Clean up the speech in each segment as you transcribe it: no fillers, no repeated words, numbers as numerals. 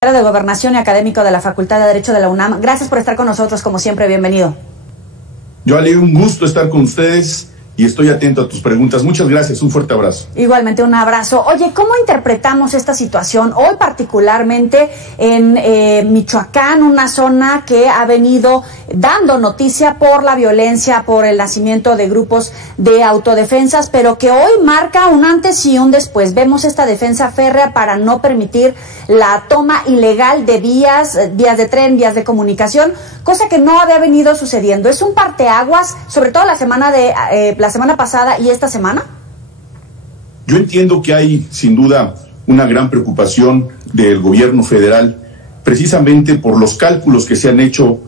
De Gobernación y académico de la Facultad de Derecho de la UNAM. Gracias por estar con nosotros, como siempre, bienvenido. Yo, Ale, un gusto estar con ustedes y estoy atento a tus preguntas. Muchas gracias, un fuerte abrazo. Igualmente, un abrazo. Oye, ¿cómo interpretamos esta situación hoy particularmente en Michoacán, una zona que ha venido dando noticia por la violencia, por el nacimiento de grupos de autodefensas, pero que hoy marca un antes y un después? Vemos esta defensa férrea para no permitir la toma ilegal de vías de tren, vías de comunicación, cosa que no había venido sucediendo. ¿Es un parteaguas, sobre todo la semana pasada y esta semana? Yo entiendo que hay, sin duda, una gran preocupación del gobierno federal, precisamente por los cálculos que se han hecho,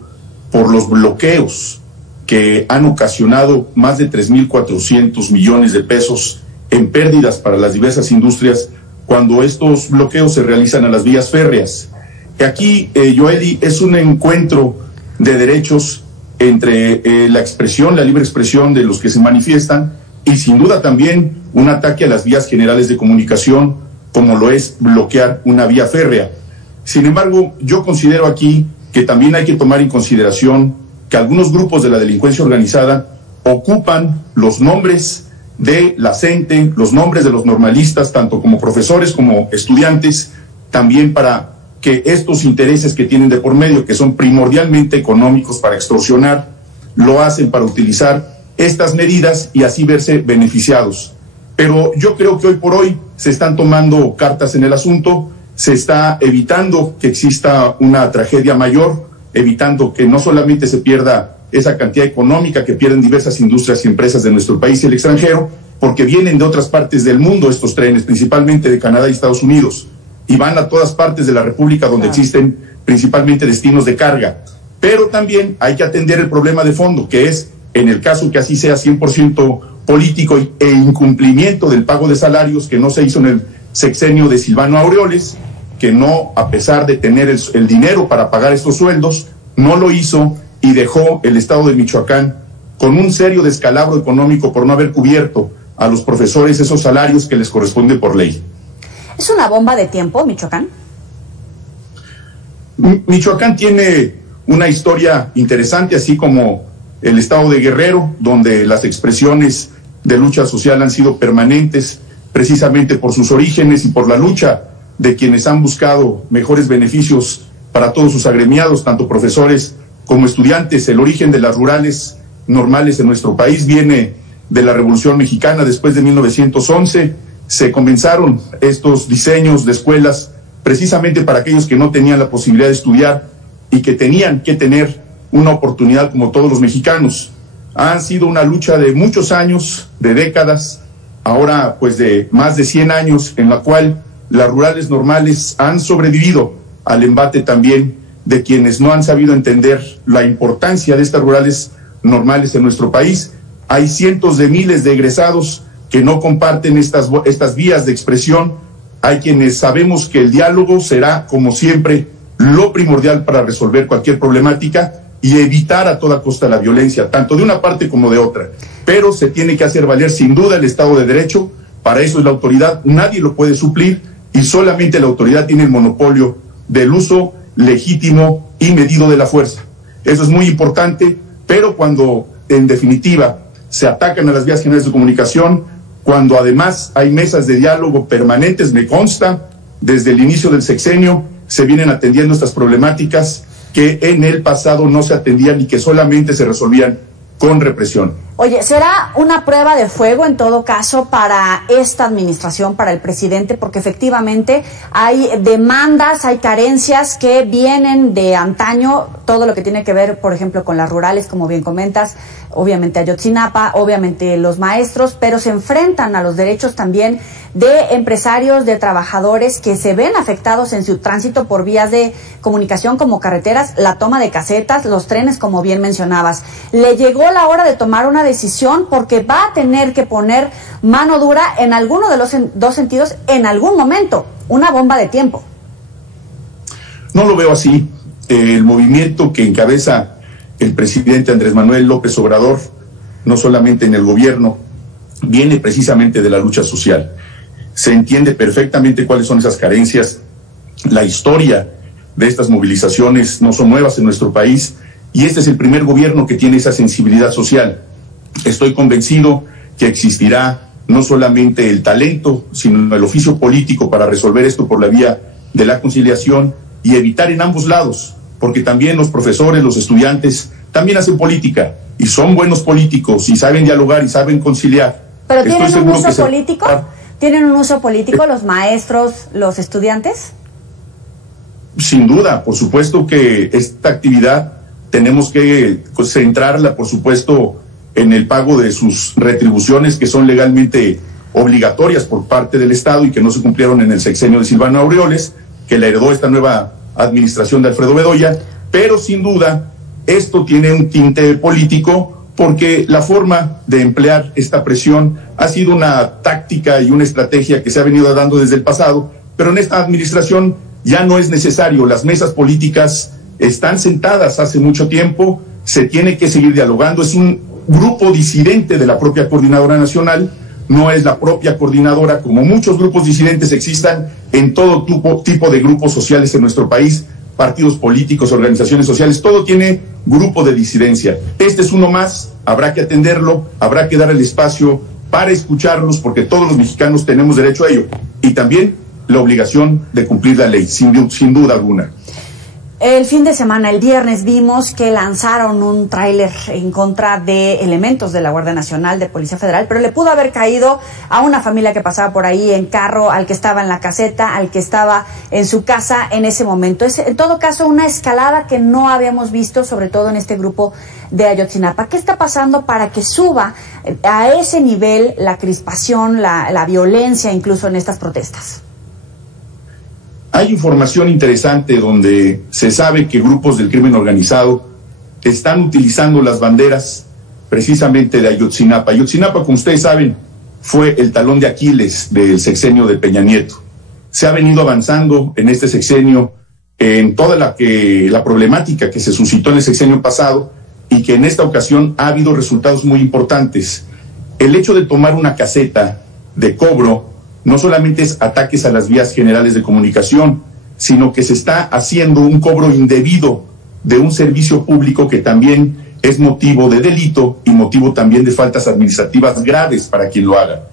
por los bloqueos que han ocasionado más de 3.400 millones de pesos en pérdidas para las diversas industrias cuando estos bloqueos se realizan a las vías férreas. Aquí, Joely, es un encuentro de derechos entre la expresión, la libre expresión de los que se manifiestan, y sin duda también un ataque a las vías generales de comunicación, como lo es bloquear una vía férrea. Sin embargo, yo considero aquí que también hay que tomar en consideración que algunos grupos de la delincuencia organizada ocupan los nombres de la gente, los nombres de los normalistas, tanto como profesores como estudiantes, también para que estos intereses que tienen de por medio, que son primordialmente económicos para extorsionar, lo hacen para utilizar estas medidas y así verse beneficiados. Pero yo creo que hoy por hoy se están tomando cartas en el asunto, se está evitando que exista una tragedia mayor, evitando que no solamente se pierda esa cantidad económica que pierden diversas industrias y empresas de nuestro país y el extranjero, porque vienen de otras partes del mundo estos trenes, principalmente de Canadá y Estados Unidos, y van a todas partes de la República donde existen principalmente destinos de carga. Pero también hay que atender el problema de fondo, que es, en el caso que así sea 100% político e incumplimiento del pago de salarios que no se hizo en el sexenio de Silvano Aureoles, que no, a pesar de tener el dinero para pagar estos sueldos, no lo hizo y dejó el estado de Michoacán con un serio descalabro económico por no haber cubierto a los profesores esos salarios que les corresponden por ley. ¿Es una bomba de tiempo, Michoacán? Michoacán tiene una historia interesante, así como el estado de Guerrero, donde las expresiones de lucha social han sido permanentes, precisamente por sus orígenes y por la lucha de quienes han buscado mejores beneficios para todos sus agremiados, tanto profesores como estudiantes. El origen de las rurales normales en nuestro país viene de la Revolución Mexicana. Después de 1911 se comenzaron estos diseños de escuelas precisamente para aquellos que no tenían la posibilidad de estudiar y que tenían que tener una oportunidad como todos los mexicanos. Han sido una lucha de muchos años, de décadas, ahora pues de más de 100 años, en la cual las rurales normales han sobrevivido al embate también de quienes no han sabido entender la importancia de estas rurales normales en nuestro país. Hay cientos de miles de egresados que no comparten estas vías de expresión. Hay quienes sabemos que el diálogo será, como siempre, lo primordial para resolver cualquier problemática y evitar a toda costa la violencia, tanto de una parte como de otra. Pero se tiene que hacer valer sin duda el Estado de Derecho. Para eso es la autoridad, nadie lo puede suplir y solamente la autoridad tiene el monopolio del uso legítimo y medido de la fuerza. Eso es muy importante, pero cuando en definitiva se atacan a las vías generales de comunicación, cuando además hay mesas de diálogo permanentes, me consta, desde el inicio del sexenio se vienen atendiendo estas problemáticas que en el pasado no se atendían y que solamente se resolvían con represión. Oye, ¿será una prueba de fuego en todo caso para esta administración, para el presidente? Porque efectivamente hay demandas, hay carencias que vienen de antaño, todo lo que tiene que ver, por ejemplo, con las rurales, como bien comentas, obviamente Ayotzinapa, obviamente los maestros, pero se enfrentan a los derechos también de empresarios, de trabajadores que se ven afectados en su tránsito por vías de comunicación como carreteras, la toma de casetas, los trenes, como bien mencionabas. Le llegó la hora de tomar una decisión porque va a tener que poner mano dura en alguno de los dos sentidos en algún momento, una bomba de tiempo. No lo veo así. El movimiento que encabeza el presidente Andrés Manuel López Obrador, no solamente en el gobierno, viene precisamente de la lucha social. Se entiende perfectamente cuáles son esas carencias. La historia de estas movilizaciones no son nuevas en nuestro país y este es el primer gobierno que tiene esa sensibilidad social. Estoy convencido que existirá no solamente el talento, sino el oficio político para resolver esto por la vía de la conciliación y evitar en ambos lados, porque también los profesores, los estudiantes, también hacen política y son buenos políticos y saben dialogar y saben conciliar. ¿Pero tienen un uso político? ¿Tienen un uso político los maestros, los estudiantes? Sin duda, por supuesto que esta actividad tenemos que centrarla, por supuesto, en el pago de sus retribuciones que son legalmente obligatorias por parte del Estado y que no se cumplieron en el sexenio de Silvano Aureoles, que la heredó esta nueva administración de Alfredo Bedoya, pero sin duda esto tiene un tinte político porque la forma de emplear esta presión ha sido una táctica y una estrategia que se ha venido dando desde el pasado, pero en esta administración ya no es necesario, las mesas políticas están sentadas hace mucho tiempo, se tiene que seguir dialogando, es un grupo disidente de la propia Coordinadora Nacional, no es la propia coordinadora, como muchos grupos disidentes existan en todo tipo de grupos sociales en nuestro país, partidos políticos, organizaciones sociales, todo tiene grupo de disidencia. Este es uno más, habrá que atenderlo, habrá que dar el espacio para escucharlos, porque todos los mexicanos tenemos derecho a ello, y también la obligación de cumplir la ley, sin duda alguna. El fin de semana, el viernes, vimos que lanzaron un tráiler en contra de elementos de la Guardia Nacional, de Policía Federal, pero le pudo haber caído a una familia que pasaba por ahí en carro, al que estaba en la caseta, al que estaba en su casa en ese momento. Es, en todo caso, una escalada que no habíamos visto, sobre todo en este grupo de Ayotzinapa. ¿Qué está pasando para que suba a ese nivel la crispación, la violencia, incluso en estas protestas? Hay información interesante donde se sabe que grupos del crimen organizado están utilizando las banderas precisamente de Ayotzinapa. Ayotzinapa, como ustedes saben, fue el talón de Aquiles del sexenio de Peña Nieto. Se ha venido avanzando en este sexenio en toda la problemática que se suscitó en el sexenio pasado y que en esta ocasión ha habido resultados muy importantes. El hecho de tomar una caseta de cobro no solamente es ataques a las vías generales de comunicación, sino que se está haciendo un cobro indebido de un servicio público que también es motivo de delito y motivo también de faltas administrativas graves para quien lo haga.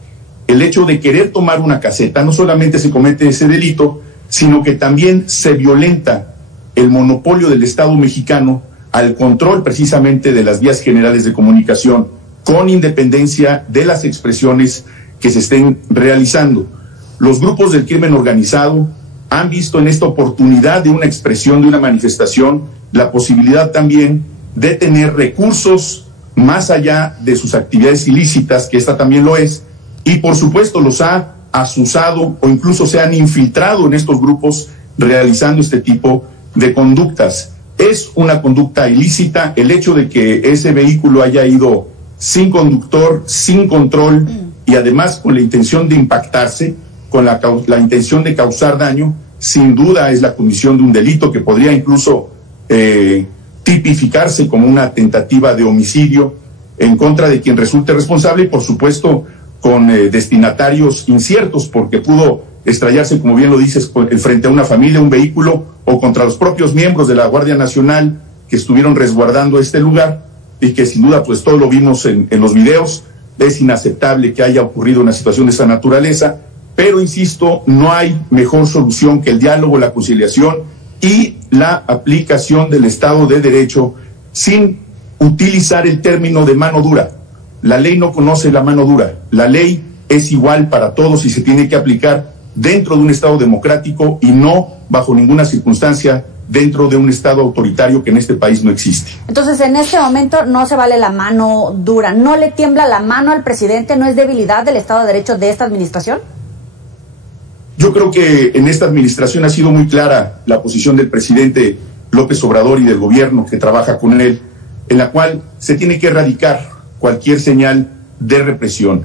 El hecho de querer tomar una caseta no solamente se comete ese delito, sino que también se violenta el monopolio del Estado mexicano al control precisamente de las vías generales de comunicación, con independencia de las expresiones que se estén realizando. Los grupos del crimen organizado han visto en esta oportunidad de una expresión, de una manifestación, la posibilidad también de tener recursos más allá de sus actividades ilícitas, que esta también lo es, y por supuesto los ha asusado o incluso se han infiltrado en estos grupos realizando este tipo de conductas. Es una conducta ilícita el hecho de que ese vehículo haya ido sin conductor, sin control, y además con la intención de impactarse, con la intención de causar daño, sin duda es la comisión de un delito que podría incluso tipificarse como una tentativa de homicidio en contra de quien resulte responsable y por supuesto con destinatarios inciertos, porque pudo estrellarse, como bien lo dices, frente a una familia, un vehículo, o contra los propios miembros de la Guardia Nacional que estuvieron resguardando este lugar y que sin duda pues todo lo vimos en los videos. Es inaceptable que haya ocurrido una situación de esa naturaleza, pero insisto, no hay mejor solución que el diálogo, la conciliación y la aplicación del Estado de Derecho sin utilizar el término de mano dura. La ley no conoce la mano dura, la ley es igual para todos y se tiene que aplicar dentro de un Estado democrático y no bajo ninguna circunstancia dentro de un Estado autoritario que en este país no existe. Entonces, en este momento no se vale la mano dura, ¿no le tiembla la mano al presidente? ¿No es debilidad del Estado de Derecho de esta administración? Yo creo que en esta administración ha sido muy clara la posición del presidente López Obrador y del gobierno que trabaja con él, en la cual se tiene que erradicar cualquier señal de represión.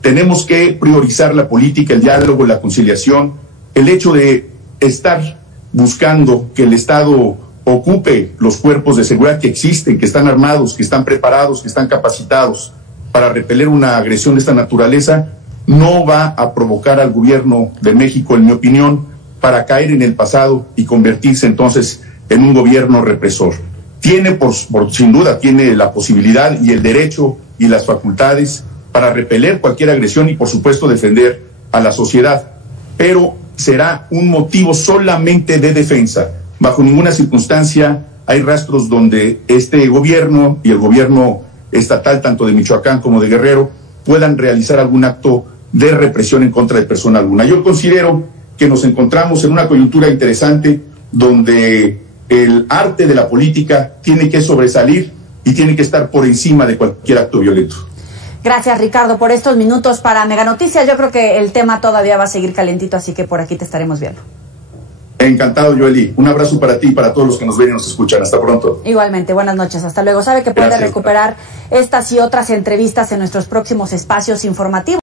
Tenemos que priorizar la política, el diálogo, la conciliación, el hecho de estar buscando que el Estado ocupe los cuerpos de seguridad que existen, que están armados, que están preparados, que están capacitados para repeler una agresión de esta naturaleza, no va a provocar al gobierno de México, en mi opinión, para caer en el pasado y convertirse entonces en un gobierno represor. Tiene, sin duda, tiene la posibilidad y el derecho y las facultades para repeler cualquier agresión y, por supuesto, defender a la sociedad, pero será un motivo solamente de defensa. Bajo ninguna circunstancia hay rastros donde este gobierno y el gobierno estatal, tanto de Michoacán como de Guerrero, puedan realizar algún acto de represión en contra de persona alguna. Yo considero que nos encontramos en una coyuntura interesante donde el arte de la política tiene que sobresalir y tiene que estar por encima de cualquier acto violento. Gracias, Ricardo, por estos minutos para Mega Noticias. Yo creo que el tema todavía va a seguir calentito, así que por aquí te estaremos viendo. Encantado, Joely. Un abrazo para ti y para todos los que nos ven y nos escuchan. Hasta pronto. Igualmente, buenas noches. Hasta luego. Sabe que puede recuperar estas y otras entrevistas en nuestros próximos espacios informativos.